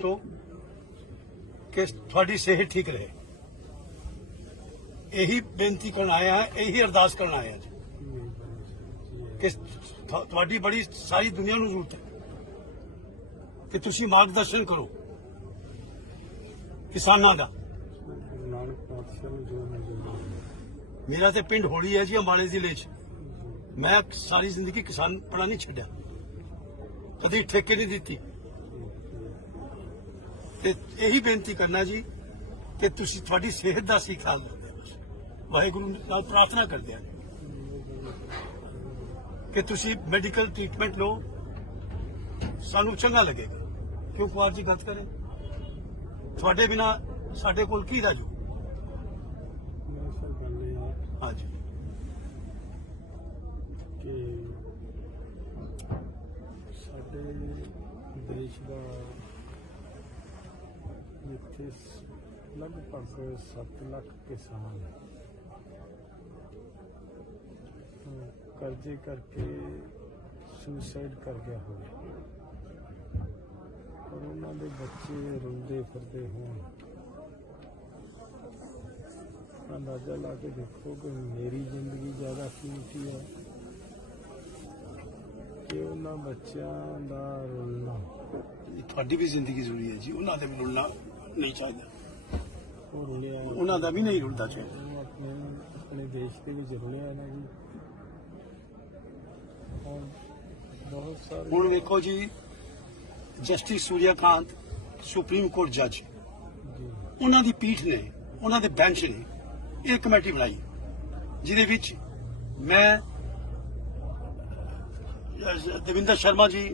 ਤੋਂ ਕਿ ਤੁਹਾਡੀ ਸਿਹਤ ਠੀਕ ਰਹੇ ਇਹੀ ਬੇਨਤੀ ਕਰਨ ਆਇਆ ਹੈ ਇਹੀ ਅਰਦਾਸ ਕਰਨ ਆਇਆ ਹੈ ਕਿ ਤੁਹਾਡੀ ਬੜੀ ਸਾਰੀ ਦੁਨੀਆ ਨੂੰ ਜ਼ਰੂਰਤ ਹੈ ਕਿ ਤੁਸੀਂ ਮਾਰਗਦਰਸ਼ਨ ਕਰੋ ਕਿਸਾਨਾਂ ਦਾ ਮੇਰਾ ਤੇ ਪਿੰਡ ਹੋੜੀ ਹੈ ਜੀ ਅੰਬਾਲੇ ਜ਼ਿਲ੍ਹੇ 'ਚ ਮੈਂ ਸਾਰੀ ਜ਼ਿੰਦਗੀ ਕਿਸਾਨ ਪੜਾ ਨਹੀਂ ਛੱਡਿਆ ਕਦੀ ਠੇਕੇ ਨਹੀਂ ਦਿੱਤੀ ਤੇ ਇਹੀ ਬੇਨਤੀ ਕਰਨਾ ਜੀ ਕਿ ਤੁਸੀਂ ਤੁਹਾਡੀ ਸਿਹਤ ਦਾ ਸੀ ਖਾਲ ਰੱਖੋ ਵਾਹਿਗੁਰੂ ਨਾਲ ਪ੍ਰਾਰਥਨਾ ਕਰਦੇ ਆ ਕਿ ਤੁਸੀਂ ਮੈਡੀਕਲ ਟ੍ਰੀਟਮੈਂਟ ਲਓ ਸਾਨੂੰ ਚੰਗਾ ਲੱਗੇਗਾ ਕਿਉਂ ਕੁਆਰ ਜੀ ਗੱਲ ਕਰੇ ਤੁਹਾਡੇ ਬਿਨਾ ਸਾਡੇ ਕੋਲ ਕੀ ਰਾਜੂ ਹਾਂਜੀ ਕਿ ਸਾਡੇ ਦੇਸ਼ ਦਾ ਇੱਥੇ ਲਗਭਗ 7 ਲੱਖ ਕਿਸਾਨ ਕਰਜ਼ੇ ਕਰਕੇ ਸੁਸਾਈਡ ਕਰ ਗਿਆ ਹੋਵੇ ਪਰ ਉਹਨਾਂ ਦੇ ਬੱਚੇ ਰੋਂਦੇ ਫਿਰਦੇ ਹੋਣ ਅੰਦਾਜ਼ਾ ਲਾ ਕੇ ਦੇਖੋ ਕਿ ਮੇਰੀ ਜ਼ਿੰਦਗੀ ਜ਼ਿਆਦਾ ਕੀਮਤੀ ਹੈ ਕਿ ਉਹਨਾਂ ਬੱਚਿਆਂ ਦਾ ਰੋਣਾ ਤੁਹਾਡੀ ਵੀ ਜ਼ਿੰਦਗੀ ਜ਼ਰੂਰੀ ਹੈ ਜੀ ਉਹਨਾਂ ਦੇ ਮਿਲਣਾ ਨਹੀਂ ਚਾਹੀਦਾ ਉਹ ਰੁਲਿਆ ਉਹਨਾਂ ਦਾ ਵੀ ਨਹੀਂ ਰੁਲਦਾ ਚਾਹੀਦਾ ਆਪਣੇ ਦੇਸ਼ ਤੇ ਵੀ ਰੁਲਿਆ ਨਾ ਜੀ ਬਹੁਤ ਸਾਰੇ ਹੁਣ ਵੇਖੋ ਜੀ ਜਸਟਿਸ ਸੂਰਿਆਕਾਂਤ ਸੁਪਰੀਮ ਕੋਰਟ ਜੱਜ ਉਹਨਾਂ ਦੀ ਪੀਠ ਨੇ ਉਹਨਾਂ ਦੇ ਬੈਂਚ ਨੇ ਇਹ ਕਮੇਟੀ ਬਣਾਈ ਜਿਹਦੇ ਵਿੱਚ ਮੈਂ ਦਵਿੰਦਰ ਸ਼ਰਮਾ ਜੀ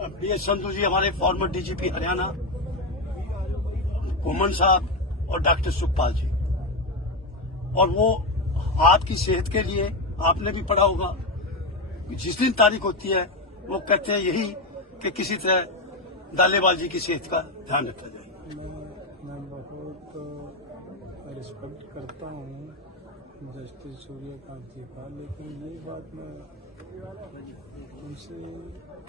पी एस संधु जी हमारे फॉर्मर डीजीपी हरियाणा घुमन साहब और डॉक्टर सुखपाल जी और वो आपकी सेहत के लिए आपने भी पढ़ा होगा जिस दिन तारीख होती है वो कहते हैं यही कि किसी तरह दालेबाल जी की सेहत का ध्यान रखा जाए मैं बहुत रिस्पेक्ट करता हूँ जस्टिस सूर्यकांत जी का लेकिन ये बात मैं उनसे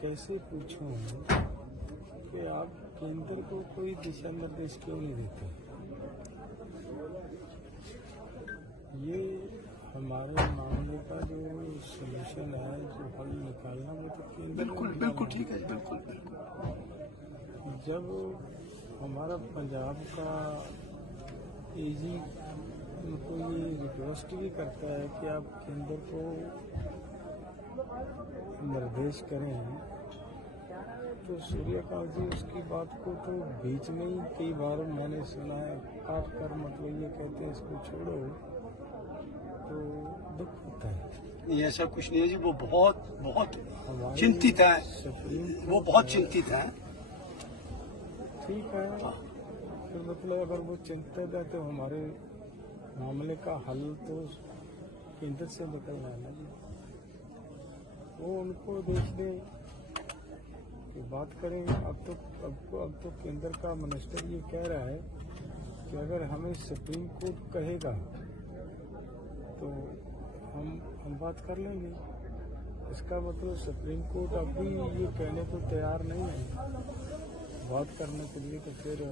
कैसे पूछूं कि आप केंद्र को कोई दिशा निर्देश क्यों नहीं देते ये हमारे मामले का जो सोल्यूशन है जो हल निकालना वो तो केंद्र बिल्कुल बिल्कुल ठीक है बिल्कुल जब हमारा पंजाब का एजी उनको ये रिक्वेस्ट भी करता है कि आप केंद्र को निर्देश करे हैं तो सूर्यकांत जी उसकी बात को तो बीच में ही कई बार मैंने सुना है काट कर मतलब ये कहते हैं इसको छोड़ो तो दुख होता है ये ऐसा कुछ नहीं है जी वो बहुत बहुत चिंतित है वो बहुत चिंतित है ठीक है हाँ। तो मतलब अगर वो चिंतित है तो हमारे मामले का हल तो केंद्र से निकलना है ना वो उनको देखने तो बात करेंगे अब तो अब तो अब तो केंद्र का मिनिस्टर ये कह रहा है कि अगर हमें सुप्रीम कोर्ट कहेगा तो हम हम बात कर लेंगे इसका मतलब सुप्रीम कोर्ट अब भी ये कहने को तैयार नहीं है बात करने के लिए तो फिर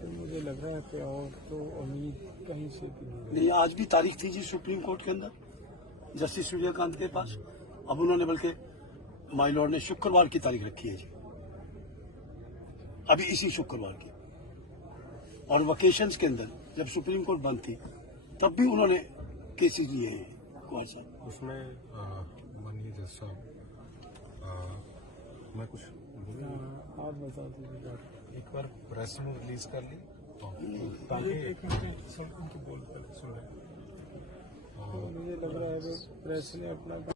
तो मुझे लग रहा है कि और तो उम्मीद कहीं से नहीं आज भी तारीख थी जी सुप्रीम कोर्ट के अंदर जस्टिस सूर्यकांत के पास अब उन्होंने बल्कि माई लॉर्ड ने शुक्रवार की तारीख रखी है जी अभी इसी शुक्रवार की और वकेशन के अंदर जब सुप्रीम कोर्ट बंद थी तब भी उन्होंने केसेस लिए हैं कुमार साहब उसमें माननीय जज साहब मैं कुछ आप बता दीजिए एक बार प्रेस में रिलीज कर ली तो ताकि एक मिनट सुन बोल सुन मुझे लग रहा है प्रेस ने अपना